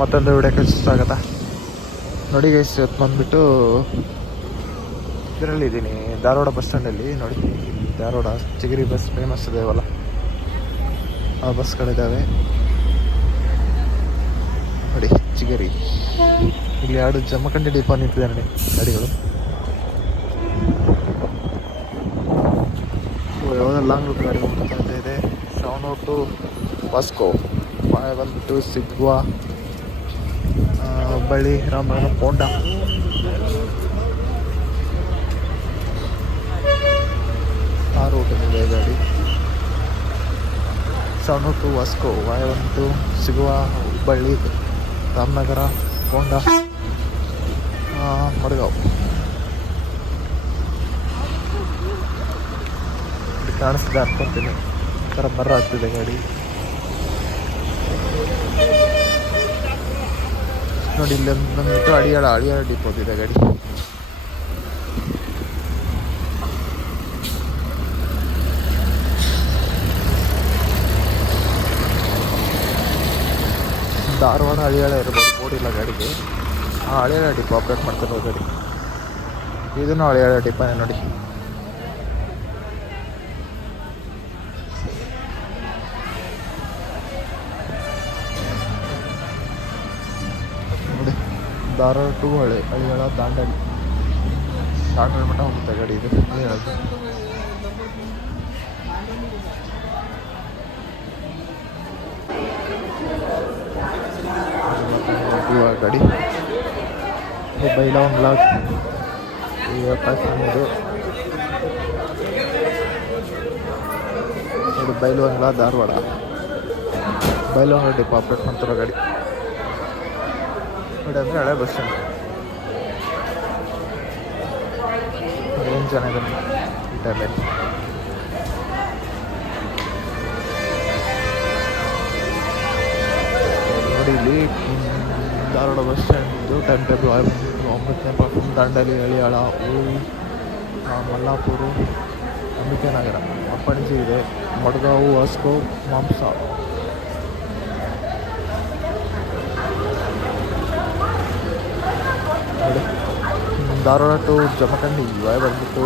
ಮತ್ತೊಂದು ವಿಡಿಯೋಕ್ಕೆ ಸ್ವಾಗತ ನೋಡಿ ಗೈಸ್ ಇವತ್ತು ಬಂದ್ಬಿಟ್ಟು ಇದರಲ್ಲಿದ್ದೀನಿ ಧಾರವಾಡ ಬಸ್ ಸ್ಟ್ಯಾಂಡಲ್ಲಿ ನೋಡಿ. ಧಾರವಾಡ ಚಿಗಿರಿ ಬಸ್ ಫೇಮಸ್ ಇದಾವಲ್ಲ ಆ ಬಸ್ಗಳಿದ್ದಾವೆ ನೋಡಿ, ಚಿಗರಿ. ಇಲ್ಲಿ ಎರಡು ಜಮಖಂಡಿ ಡಿಪೋ ನಿಂತಿದೆ ನೋಡಿ, ಗಾಡಿಗಳು. ಯಾವುದೋ ಲಾಂಗ್ ರೂಟ್ ಗಾಡಿ ಹೋಗ್ತಾ ಇದೆ. ಸೆವೆನ್ ಟು ವಾಸ್ಕೋ ಟು ಸಿಗ್ವಾ ಆ, ಬಳ್ಳಿ ರಾಮನಗರ ಪೋಂಡ. ಆ ಇದೆ ಗಾಡಿ. ಸೆವೆನ್ ಟು ವಾಸ್ಕೋ ವೈ ಒನ್ ಟು ಸಿಗುವ ಹುಬ್ಬಳ್ಳಿ ರಾಮನಗರ ಆ, ಮಡ್ಗಾವ್. ಕಾಣಿಸ್ತಿದೆ ಅನ್ಕೊಂತೀನಿ ಈ ಥರ ಮರ ಆಗ್ತಿದೆ ಗಾಡಿ. ನೋಡಿ, ಇಲ್ಲಿ ಬಂದ್ಬಿಟ್ಟು ಅಡಿಯಾಳ ಅಡಿಯಾಳ ಡಿಪೋಟ್ ಇದೆ ಗಾಡಿ. ಧಾರವಾಡ ಹಳಿಯಾಳ ಇರ್ಬೋದು ಓಡಿಲ್ಲ ಗಾಡಿಗೆ. ಆ ಹಳಿಯಾಳ ಡಿಪೋ ಆಪ್ರೇಟ್ ಮಾಡ್ತಾರೆ ಗಾಡಿ ಇದನ್ನು ಹಳಿಯಾಳ ಡಿಪೋನೇ ನೋಡಿ. ಧಾರವಾಡ ಟು ಹಳೆ ಹಳಿಯಾಳ ದಾಂಡಲಿ. ದಾಂಡಲಿ ಮಟ್ಟ ಹೋಗುತ್ತೆ ಗಾಡಿ ಇದು. ಹೇಳೋದು. ಗಾಡಿ. ಇದು ಬೈಲವಂಗ್ಲ ಈಗ ಪ್ಲಾಟ್ಫಾರ್ಮ್ ಇದು Bailhongal Dharwad. Bailhongal depot operate ಮಾಡ್ತಿರೋ ಗಾಡಿ. ಅಂದರೆ ಹಳೆ ಬಸ್ ಸ್ಟ್ಯಾಂಡ್. ಏನು ಚೆನ್ನಾಗಿದೆ ನೋಡಿ ಇಲ್ಲಿ Dharwad bus stand time table ಒಂಬತ್ತನೇ ಪ್ಲಾಟ್ಫಾರ್ಮ್ ದಾಂಡಲಿ ಹಳಿಯಾಳ ಊರು ಮಲ್ಲಾಪುರ, ಅಂಬಿಕೆ ನಗರ. ಅಪ್ಪಣಜಿ ಇದೆ. ಮಡ್ಗಾವು ವಾಸ್ಕೋ ಮಾಂಸ ನೋಡಿ ಹ್ಮ್, ಧಾರವಾಡ ಟು ಜಮಖಂಡಿ ಇವಾಗ ಬಂದ್ಬಿಟ್ಟು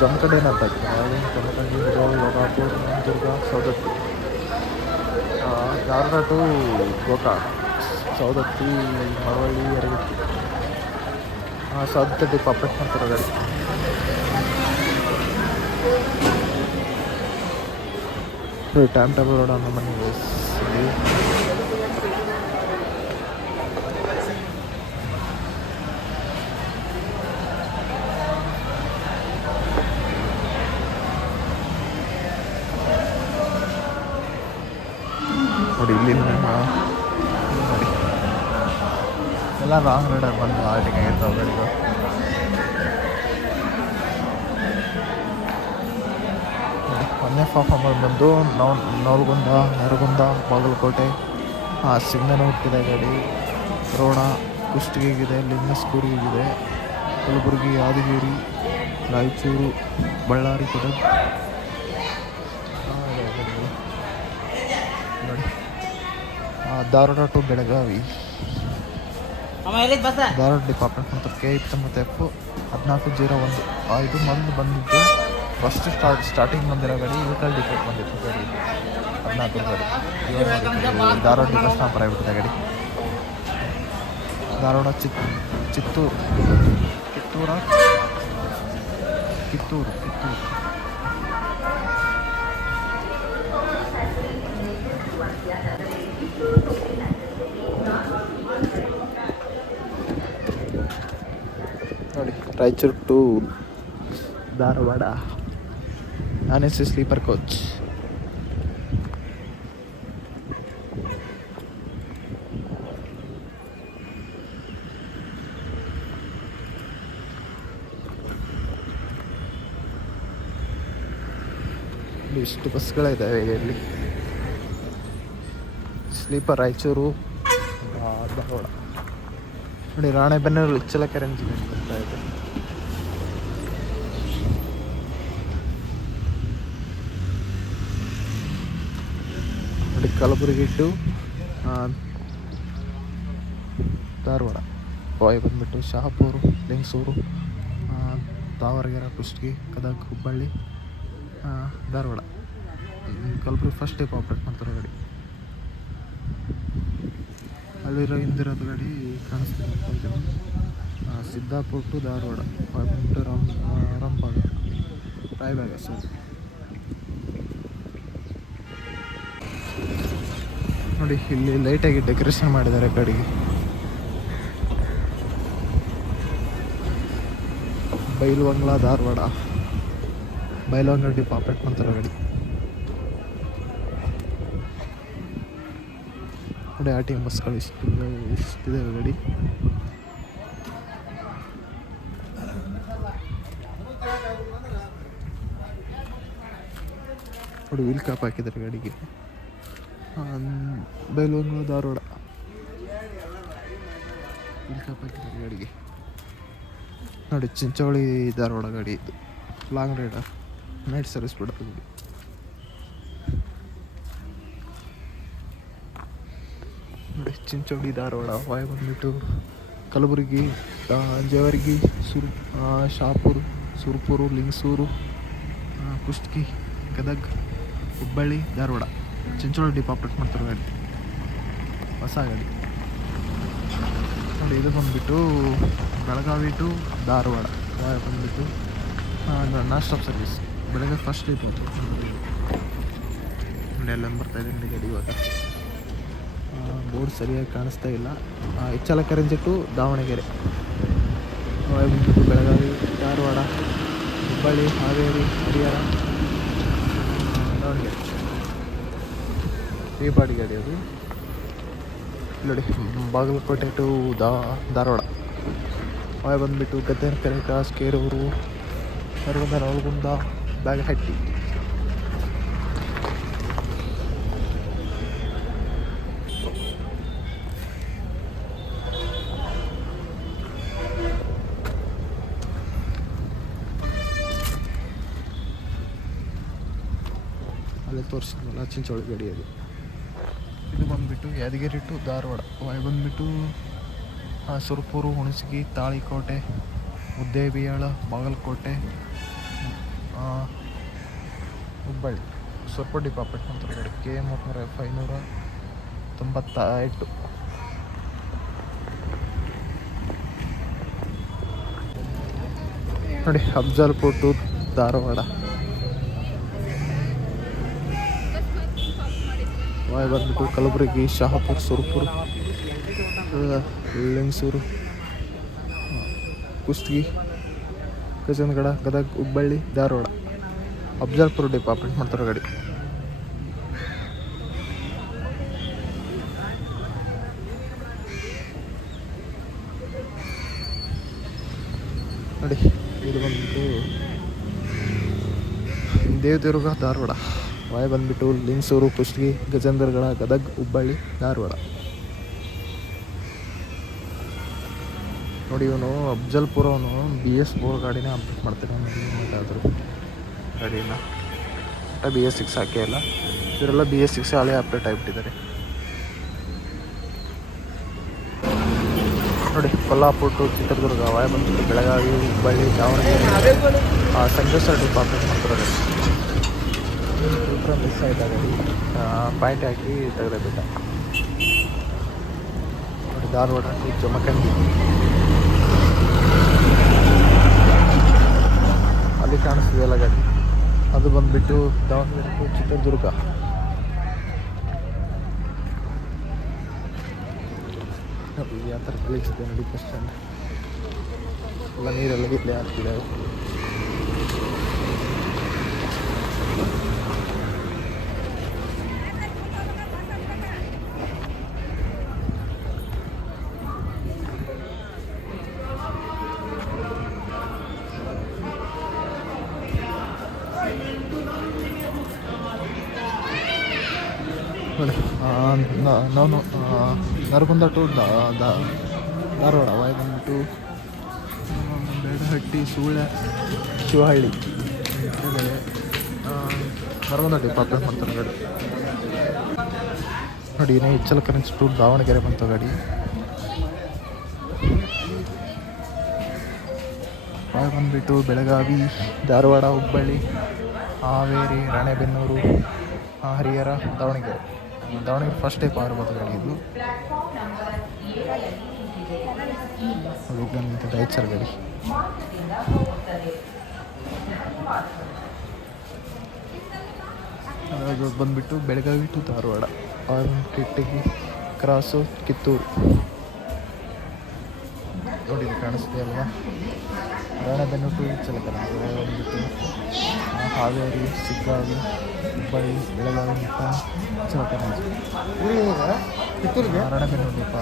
ಜಮಖಂಡಿ ಏನಂತ ಹಾಕ್ತಾರೆ ಜಮಖಂಡಿ ಲೋಕಾಪುರ ದುರ್ಗ ಸೌದತ್ತಿ ಆ, ಧಾರವಾಡ ಟು ಗೋಕಾಕ್ ಸೌದತ್ತಿ ಮಳವಳ್ಳಿ ಯರಗುತ್ತಿ ಹಾಂ ಸೌದತ್ತಿ ಡಿಪ್ ಆಪ್ರೇಟ್ ಮಾಡ್ತಾರೆ ಗಾಡಿ ಟೈಮ್ ಟೇಬಲ್ ರೋಡ್ ಅನ್ನೋ ಎಲ್ಲ ರಾಂಗ್ ರೈಡರ್ ಬಂದು ಆಟಿಂಗ್ ಆಗಿರ್ತಾವೆ ಗಾಡಿಗಳು ಒಂದನೇ ಪ್ಲಾಟ್ಫಾರ್ಮಲ್ಲಿ ಬಂದು ನವ್ ನವಲಗುಂದ ನರಗುಂದ ಬಾಗಲಕೋಟೆ ಸಿಗ್ನಲ್ ಹುಟ್ಟಿದೆ ಗಾಡಿ. ರೋಣ ಕುಷ್ಟಗಿಗಿದೆ ಲಿಂಗಸ್ಕೂರಿಗಿದೆ ಕಲಬುರಗಿ ಯಾದಗಿರಿ ರಾಯಚೂರು ಬಳ್ಳಾರಿ ಕೂಡ. ನೋಡಿ. ಆ, ಧಾರವಾಡ ಟು ಬೆಳಗಾವಿ. ಧಾರವಾಡ ಡಿಪಾರ್ಟ್ಮೆಂಟ್ ಮತ್ತು ಕೆ ಇಪ್ಪತ್ತೊಂಬತ್ತು ಎಫ್ ಹದಿನಾಲ್ಕು ಜೀರೋ ಒಂದು. ಇದು ಮೊದಲು ಬಂದಿದ್ದು. ಫಸ್ಟ್ ಸ್ಟಾರ್ಟ್ ಸ್ಟಾರ್ಟಿಂಗ್ ಬಂದಿರೋ ಗಾಡಿ ಯುವಕಲ್ ಡಿಪೋರ್ಟ್ ಬಂದಿತ್ತು ಗಾಡಿ. ಹದಿನಾಲ್ಕು ಗಾಡಿ. ಧಾರವಾಡ ಡಿಪೋ ಸ್ಟಾಪ್ ಆಗಿಬಿಟ್ಟಿದೆ ಗಾಡಿ. ಧಾರವಾಡ ಚಿತ್ ಚಿತ್ತೂರು. ಕಿತ್ತೂರ? ಕಿತ್ತೂರು ಕಿತ್ತೂರು. ನೋಡಿ Raichur to Dharwad. Non C sleeper coach ಇಷ್ಟು ಬಸ್ಗಳಿದ್ದಾವೆ ಇಲ್ಲಿ. ಸ್ಲೀಪರ್ ರಾಯಚೂರು, ಧಾರವಾಡ. ನೋಡಿ, ರಾಣೆಬೆನ್ನೂರು ಬೆನ್ನೂರು ಇಂಜಿನಿಯರಿಂಗ್ ಬರ್ತಾ ಇದೆ. ನೋಡಿ ಕಲಬುರಗಿ ಟು ಧಾರವಾಡ. ಬಾಯ್ ಬಂದುಬಿಟ್ಟು Shahapur Lingasugur Tavaragera Kushtagi, Gadag, Hubballi Dharwad. Kalaburagi first type operate ಮಾಡ್ತಾರೆ ಗಾಡಿ. ಅಲ್ಲಿರೋ ಹಿಂದಿರೋದು ಗಾಡಿ ಕಾಣಿಸ್ತಿದೆ ಸಿದ್ದಾಪುರ ಟು ಧಾರವಾಡ. ಬಂದ್ಬಿಟ್ಟು ರಾಮ್ ರಾಮ್ಬಾಗ, ರಾಯಬಾಗ ಸರ್ ನೋಡಿ, ಇಲ್ಲಿ ಲೈಟಾಗಿ ಡೆಕೋರೇಷನ್ ಮಾಡಿದ್ದಾರೆ ಗಾಡಿಗೆ ಬೈಲ್ವಂಗ್ಲ ಧಾರವಾಡ. ಬೈಲ್ವಂಗ್ಲ ಡಿಪ್ ಆಪ್ರೇಟ್ ಮಾಡ್ತಾರೆ ಗಾಡಿ. ನೋಡಿ ಆರ್ ಟಿ ಬಸ್ಗಳು ಇಷ್ಟು ಇಷ್ಟಿದ್ದಾವೆ ಗಾಡಿ. ನೋಡಿ ವೀಲ್ ಕ್ಯಾಪ್ ಹಾಕಿದ್ದಾರೆ ಗಾಡಿಗೆ. ಬೈಲೂರು ಧಾರವಾಡ. ಗಾಡಿಗೆ ನೋಡಿ ಚಿಂಚೋಳಿ ಧಾರವಾಡ ಗಾಡಿ ಇದು. ಲಾಂಗ್ ರೈಡರ್ ನೈಟ್ ಸರ್ವಿಸ್ ಬಿಡುತ್ತೆ ಗಾಡಿ ನೋಡಿ ಚಿಂಚೋಳಿ ಧಾರವಾಡ ವಾಯು ಬಂದ್ಬಿಟ್ಟು ಕಲಬುರಗಿ ಸುರ್ ಆ, ಶಾಪುರ್ ಸುರ್ಪುರು ಲಿಂಗಸೂರು ಕುಷ್ಟಗಿ ಗದಗ್ ಹುಬ್ಬಳ್ಳಿ ಧಾರವಾಡ. ಚಿಂಚೋಳಿ ಡಿಪ್ ಆಪ್ರೇಟ್ ಮಾಡ್ತಾರೆ ಗಾಡಿ ಹೊಸ ಗಾಡಿ. ನೋಡಿ, ಇದು ಬಂದುಬಿಟ್ಟು ಬೆಳಗಾವಿ ಟು ಧಾರವಾಡ. ಬಂದುಬಿಟ್ಟು ನಾನ್ ಸ್ಟಾಪ್ ಸರ್ವಿಸ್ ಬೆಳಗ್ಗೆ ಫಸ್ಟ್ ಟ್ರಿಪ್ ಅದು ಅಲ್ಲೊಂದು ಬರ್ತಾ ಇದೆ ನಿಮಗೆ ಗಾಡಿ ಇವಾಗ. ಬೋರ್ಡ್ ಸರಿಯಾಗಿ ಕಾಣಿಸ್ತಾ ಇಲ್ಲ. ಹೆಚ್ಚಲ ಕರಂಜೆ ಟು ದಾವಣಗೆರೆ. ಬಂದುಬಿಟ್ಟು ಬೆಳಗಾವಿ, ಧಾರವಾಡ, ಹುಬ್ಬಳ್ಳಿ, ಹಾವೇರಿ, ಹರಿಹರ, ದಾವಣಗೆರೆ. ಈ ಬಾಡಿ ಗಾಡಿ ಅದು ನೋಡಿ, ಬಾಗಲಕೋಟೆ ಟು ದಾ, ಧಾರವಾಡ. ಅವಾಗ ಬಂದುಬಿಟ್ಟು ಗದ್ದೆನಕೆರೆ ಕ್ರಾಸ್ ಕೇರೂರು, ನರಗುಂದ, ನವಲಗುಂದ ಬ್ಯಾಗಹಟ್ಟಿ ಅಲ್ಲೇ ತೋರಿಸಿದ್ವಲ್ಲ ಚಿಂಚೋಳಿ ಗಾಡಿ ಅದು. ಇದು ಬಂದುಬಿಟ್ಟು ಯಾದಗಿರಿ ಟು ಧಾರವಾಡ. ಇದು ಬಂದುಬಿಟ್ಟು ಸುರಪುರು ಹುಣಸಗಿ, ತಾಳಿಕೋಟೆ ಉದ್ದೇಬಿಯಾಳ ಬಾಗಲಕೋಟೆ ಹುಬ್ಬಳ್ಳಿ. ಸುರಪುರ ಡಿಪಾರ್ಟ್ಮೆಂಟ್ ಅಂತ ಕೆ ಎಂ ಮೂರು ಎಫ್ ಐನೂರ ತೊಂಬತ್ತ ಎಂಟು ನೋಡಿ, ಅಫ್ಜಲ್ಪುರ್ ಟು ಧಾರವಾಡ. ವಾಯು ಬಂದ್ಬಿಟ್ಟು ಕಲಬುರಗಿ ಶಹಾಪುರ್ ಸುರ್ಪುರ್ ಲಿಂಗಸೂರು ಕುಷ್ಟಗಿ ಗಜೇಂದ್ರಗಡ ಗದಗ ಹುಬ್ಬಳ್ಳಿ ಧಾರವಾಡ ಅಫ್ಜಲ್ಪುರ್ ಡಿಪಾರ್ಟ್ಮೆಂಟ್ ಮಾಡ್ತಾರೆ ಗಾಡಿ ನೋಡಿ ಇದು ಬಂದ್ಬಿಟ್ಟು ದೇವದುರ್ಗ ಧಾರವಾಡ ವಾಯು ಬಂದ್ಬಿಟ್ಟು ಲಿಂಗಸೂರು, ಕುಷ್ಟಗಿ, ಗಜೇಂದ್ರಗಡ, ಗದಗ್, ಹುಬ್ಬಳ್ಳಿ, ಧಾರವಾಡ. ನೋಡಿ ಇವನು ಅಫ್ಜಲ್ಪುರ ಅವನು ಬಿ ಎಸ್ ಫೋರ್ ಗಾಡಿನೇ ಅಪ್ಡೇಟ್ ಮಾಡ್ತಾನೆ ಆದರೂ ಗಾಡಿನ ಬಿ ಎಸ್ ಸಿಕ್ಸ್ ಹಾಕೇ ಇಲ್ಲ. ಇವರೆಲ್ಲ ಬಿ ಎಸ್ ಸಿಕ್ಸ್ ಹಳೆ ಅಪ್ಡೇಟ್ ಆಗಿಬಿಟ್ಟಿದ್ದಾರೆ. ನೋಡಿ, ಕೊಲ್ಲಾಪುರ ಟು ಚಿತ್ರದುರ್ಗ, ವಾಯ ಬಂದ್ಬಿಟ್ಟು ಬೆಳಗಾವಿ, ಹುಬ್ಬಳ್ಳಿ, ದಾವಣಗೆರೆ ಸಂಜೆ ಸರ್ ಅಪ್ಡೇಟ್ ಮಾಡ್ತಾರೆ ಫಿಲ್ಟ್ರ್ ಮಿಸ್ ಆಯ್ತಾ ಗಾಡಿ ಪಾಯಿಂಟ್ ಹಾಕಿ ತೆಗೆದಬಿಟ್ಟ ನೋಡಿ ಧಾರವಾಡ ಜಮಖಂಡಿ ಅಲ್ಲಿ ಕಾಣಿಸ್ತಿದೆಯಲ್ಲ ಗಾಡಿ ಅದು ಬಂದುಬಿಟ್ಟು ದಾವಣಗೆರೆ ಟು ಚಿತ್ರದುರ್ಗ ಯಾವ ಥರ ಪ್ಲೇಸ್ ಇದೆ ನೋಡಿ ಬಸ್ ಸ್ಟ್ಯಾಂಡ್ ಎಲ್ಲ ನೀರೆಲ್ಲ ಇಲ್ಲೇ ಆಗ್ತಿದ್ದಾವೆ ನಾನು ನರಗುಂದ ಟು ಧಾರವಾಡ ವಾಯ್ ಬಂದ್ಬಿಟ್ಟು ಬೇಡಹಟ್ಟಿ ಸೂಳೆ ಶಿವಹಳ್ಳಿ. ನರಗುಂದ ಡಿಪಾರ್ಟ್ಮೆಂಟ್ ಮಾಡ್ತಾರೆ ಗಾಡಿ ನೋಡಿ ಏನೇ ಹೆಚ್ಚಲ ಕರೆನ್ಸಿ ಟು ದಾವಣಗೆರೆ ಬಂತ ಗಾಡಿ. ಬಾಯ್ ಬೆಳಗಾವಿ, ಧಾರವಾಡ, ಹುಬ್ಬಳ್ಳಿ, ಹಾವೇರಿ, ರಾಣೆಬೆನ್ನೂರು ಹರಿಹರ, ದಾವಣಗೆರೆ. ದಾವಣಗೆರೆ ಫಸ್ಟ್ ಟೈಪ್ ಆಗಿರ್ಬೋದು ಗಾಡಿ ಇದು ಗಾಡಿ. ಅದಾಗ ಬಂದುಬಿಟ್ಟು ಬೆಳಗಾವಿ ಟು ಧಾರವಾಡ ಕಿಟ್ಟಿಗೆ ಕ್ರಾಸು ಕಿತ್ತೂರು ನೋಡಿ ಕಾಣಿಸ್ತೀಯಲ್ವಾ ರಾಣೆಬೆನ್ನೂರು ಟು ಬಂದುಬಿಟ್ಟು ಹಾವೇರಿ ಸಿಗ್ಗಾವಿ ಹುಬ್ಬಳ್ಳಿ ಬೆಳಗಾವಿ ಮತ್ತು ಚಲಕರ ಕಿತ್ತೂರಿಗೆ ರಾಣೆಬೆನ್ನೂರು ಡಿಪೋ